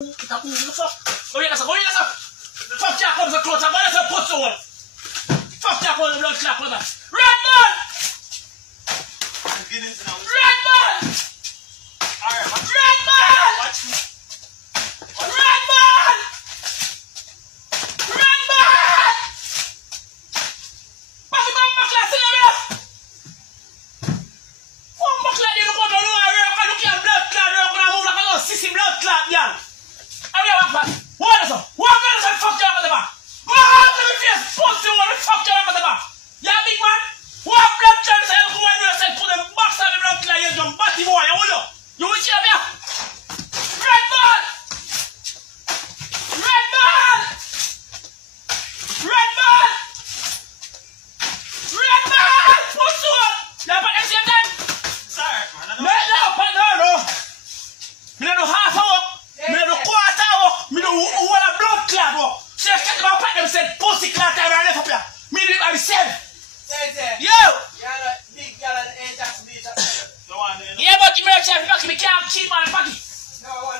Go here, fuck your clothes, clothes. I'm going to put to one. Fuck your clothes, blood clot, brother. Redbull! Redbull! Alright, watch me. Redbull! Watch me. Redbull! Redbull! Pass it back like this, you know? Come back like you don't come down here. Look at blood clot. You're going to move like a little sissy blood clot, yeah. Hurry up, man. What is it? What is it? Fuck you up at the back. What is it? Face pussy, what the fuck you up at the back? Yeah, big man. What blood clot is it? Go and do yourself. Put the box on the blood clot. You jump batty boy. You will. You will see up here. Redbull! Redbull! Redbull! Redbull! What's up? You have at the same time? Sorry, man. No. Me don't do half hour. Me don't do quarter hour. Me don't do all a blood clot work. So you can't about them said pussy clot time and left up here. Me do it by myself. Yo! You're not big girl and ain't that big. No one, Yeah, but you merch have me can't cheat man packy. no one.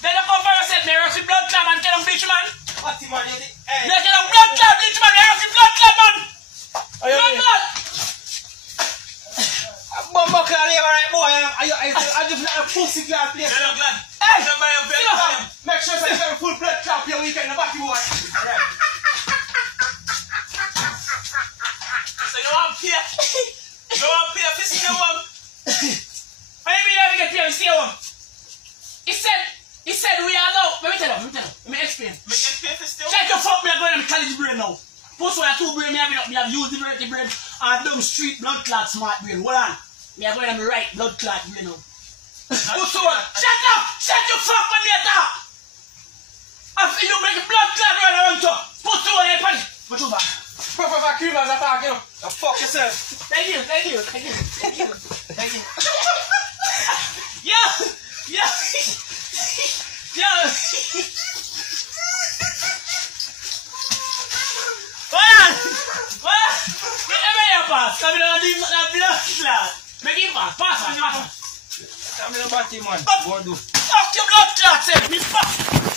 Then the come for yourself, me rush with blood clot man, tell them bleach man. What's the man? They tell them blood clot bleach man, me rush with blood clot man. Blood clot! Bumbo clan here, right, boy. I just let a pussy clan place. Hey! Make sure you have a full blood clot your weekend, the backy boy. Alright. So you want pay? You want pay for stay home? What do you mean I get pay for stay home? He said we are now. Let me tell you. Let me explain. Check your fuck me, I'm going to college brain now. Post one or two brain, me have used the dirty brain and dumb street blood clot smart brain. Hold on. Me are going to be right blood clot brain now. Post one. Shut up! Shut your fuck when you talk! After you make a blood clot right around you. Post one and punch. Put over. Proper vacuum as I talk, you know. Fuck yourself. Thank you. Yeah. What? Get the pass. Come on, leave that blood clot. Make him pass. Come here, batty man. Fuck your blood clot, say me fuck.